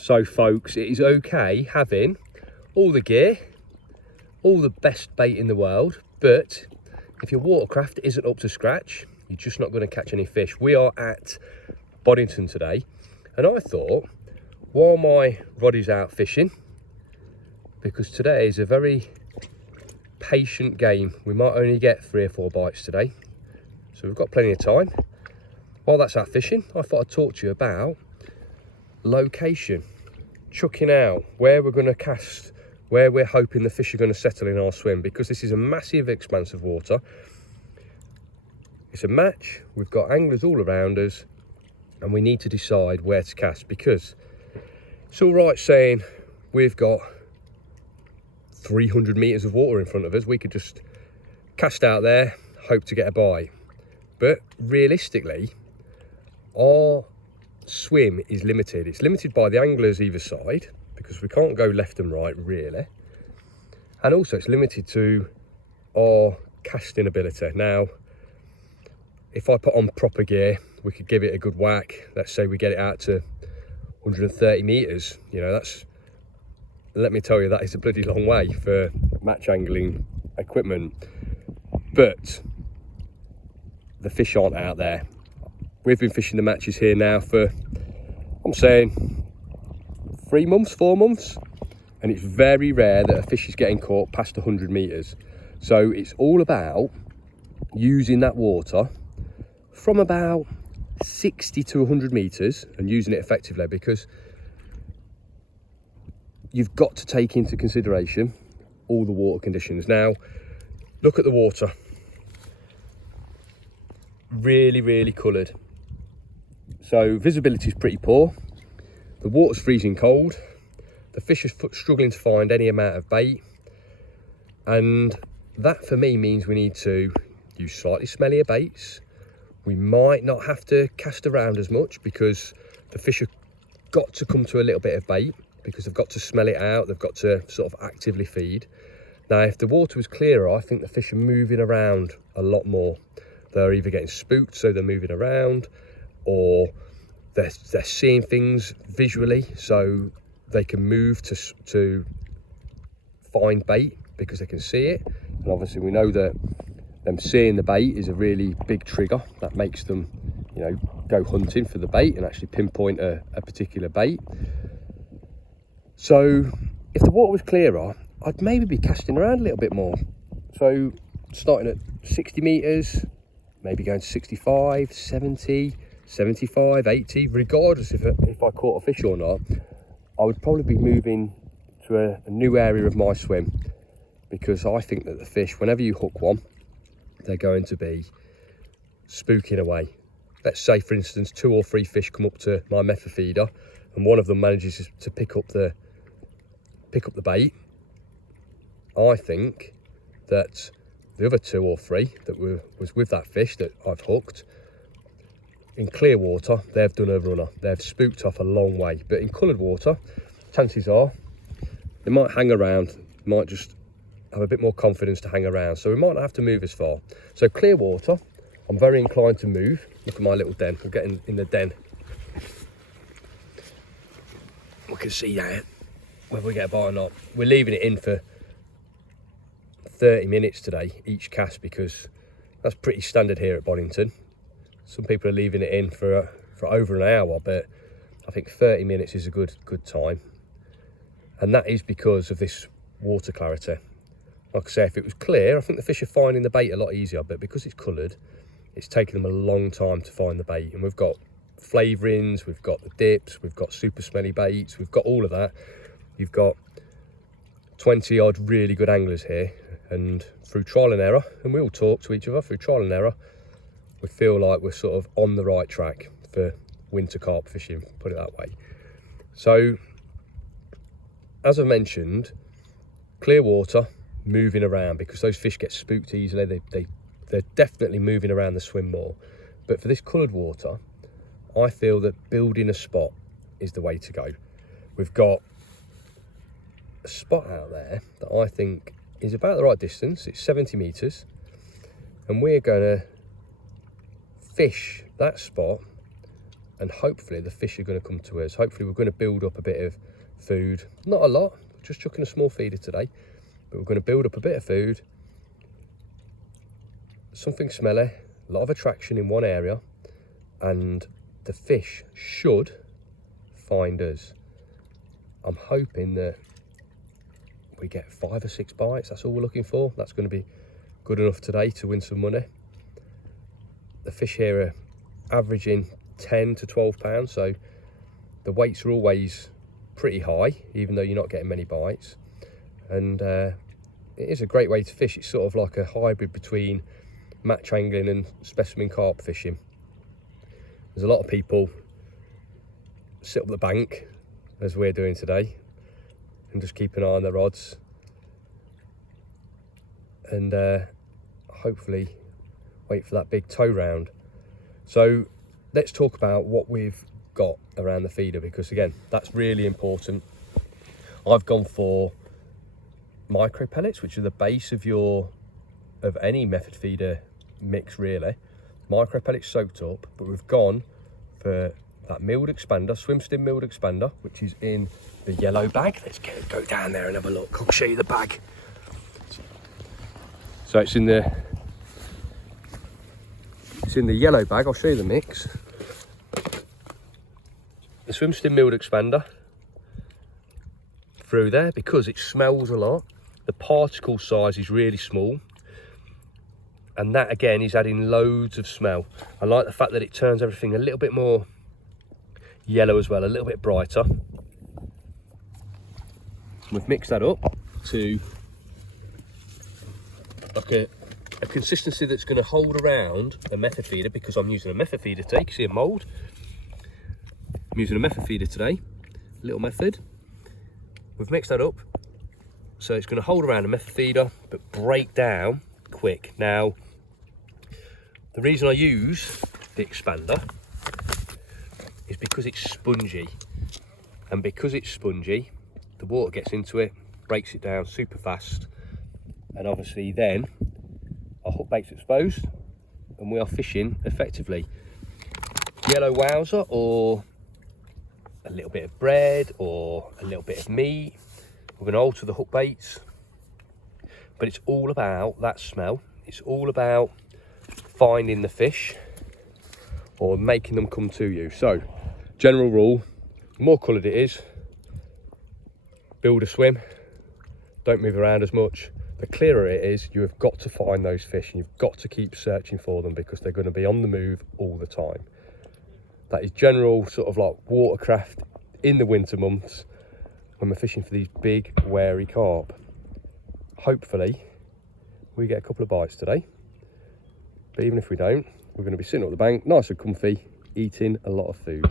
So folks, it is okay having all the gear, all the best bait in the world, but if your watercraft isn't up to scratch, you're just not going to catch any fish. We are at Boddington today, and I thought, while my Roddy's out fishing, because today is a very patient game, we might only get 3 or 4 bites today, so we've got plenty of time. While that's out fishing, I thought I'd talk to you about location, chucking out, where we're going to cast, where we're hoping the fish are going to settle in our swim, because this is a massive expanse of water. It's a match, we've got anglers all around us, and we need to decide where to cast, because it's all right saying we've got 300 metres of water in front of us. We could just cast out there, hope to get a bite. But realistically, our swim is limited. It's limited by the anglers either side, because we can't go left and right really. And also it's limited to our casting ability. Now, if I put on proper gear, we could give it a good whack. Let's say we get it out to 130 metres. You know, that's, let me tell you, that is a bloody long way for match angling equipment. But the fish aren't out there. We've been fishing the matches here now for, I'm saying, 3 months, 4 months, and it's very rare that a fish is getting caught past 100 metres. So it's all about using that water from about 60 to 100 metres and using it effectively, because you've got to take into consideration all the water conditions. Now, look at the water. Really coloured. So visibility is pretty poor. The water's freezing cold. The fish are struggling to find any amount of bait. And that for me means we need to use slightly smellier baits. We might not have to cast around as much, because the fish have got to come to a little bit of bait, because they've got to smell it out, they've got to sort of actively feed. Now, if the water was clearer, I think the fish are moving around a lot more. They're either getting spooked, so they're moving around, or they're seeing things visually, so they can move to find bait because they can see it. And obviously we know that them seeing the bait is a really big trigger that makes them, you know, go hunting for the bait and actually pinpoint a particular bait. So if the water was clearer, I'd maybe be casting around a little bit more. So starting at 60 metres, maybe going to 65, 70, 75, 80, regardless if I caught a fish or not, I would probably be moving to a new area of my swim, because I think that the fish, whenever you hook one, they're going to be spooking away. Let's say, for instance, 2 or 3 fish come up to my method feeder, and one of them manages to pick up the bait. I think that the other 2 or 3 that was with that fish that I've hooked, in clear water, they've done a runner. They've spooked off a long way. But in coloured water, chances are they might hang around, might just have a bit more confidence to hang around. So we might not have to move as far. So clear water, I'm very inclined to move. Look at my little den. We'll get in the den. We can see that, whether we get a bite or not. We're leaving it in for 30 minutes today, each cast, because that's pretty standard here at Boddington. Some people are leaving it in for over an hour, but I think 30 minutes is a good time. And that is because of this water clarity. Like I say, if it was clear, I think the fish are finding the bait a lot easier, but because it's coloured, it's taking them a long time to find the bait. And we've got flavourings, we've got the dips, we've got super smelly baits, we've got all of that. You've got 20 odd really good anglers here, and through trial and error, and we all talk to each other, through trial and error, we feel like we're sort of on the right track for winter carp fishing, put it that way. So, as I mentioned, clear water, moving around, because those fish get spooked easily. They're definitely moving around the swim more. But for this coloured water, I feel that building a spot is the way to go. We've got a spot out there that I think is about the right distance. It's 70 metres, and we're going to fish that spot and hopefully the fish are going to come to us. Hopefully we're going to build up a bit of food, not a lot, just chucking a small feeder today, but we're going to build up a bit of food, something smelly, a lot of attraction in one area, and the fish should find us. I'm hoping that we get 5 or 6 bites. That's all we're looking for. That's going to be good enough today to win some money. The fish here are averaging 10 to 12 pounds, so the weights are always pretty high, even though you're not getting many bites. And it is a great way to fish. It's sort of like a hybrid between match angling and specimen carp fishing. There's a lot of people sit up the bank, as we're doing today, and just keep an eye on their rods, and hopefully wait for that big tow round. So let's talk about what we've got around the feeder, because again, that's really important. I've gone for micro pellets, which are the base of any method feeder mix really. Micro pellets soaked up, but we've gone for that milled expander, swim stim milled expander, which is in the yellow bag. Let's go down there and have a look. I'll show you the bag. So it's in the yellow bag. I'll show you the mix. The swim stim milled expander through there, because it smells a lot. The particle size is really small, and that again is adding loads of smell. I like the fact that it turns everything a little bit more yellow as well, a little bit brighter. We've mixed that up to like a consistency that's going to hold around a method feeder, because I'm using a method feeder today. You can see a mould. I'm using a method feeder today, little method. We've mixed that up, so it's going to hold around a method feeder but break down quick. Now, the reason I use the expander is because it's spongy, and because it's spongy, the water gets into it, breaks it down super fast, and obviously then our hook bait's exposed and we are fishing effectively. Yellow wowser, or a little bit of bread, or a little bit of meat, we're going to alter the hook baits, but it's all about that smell. It's all about finding the fish or making them come to you. So general rule, the more coloured it is, build a swim, don't move around as much. The clearer it is, you have got to find those fish, and you've got to keep searching for them, because they're going to be on the move all the time. That is general sort of like watercraft in the winter months when we're fishing for these big wary carp. Hopefully we get a couple of bites today, but even if we don't, we're going to be sitting up the bank nice and comfy, eating a lot of food.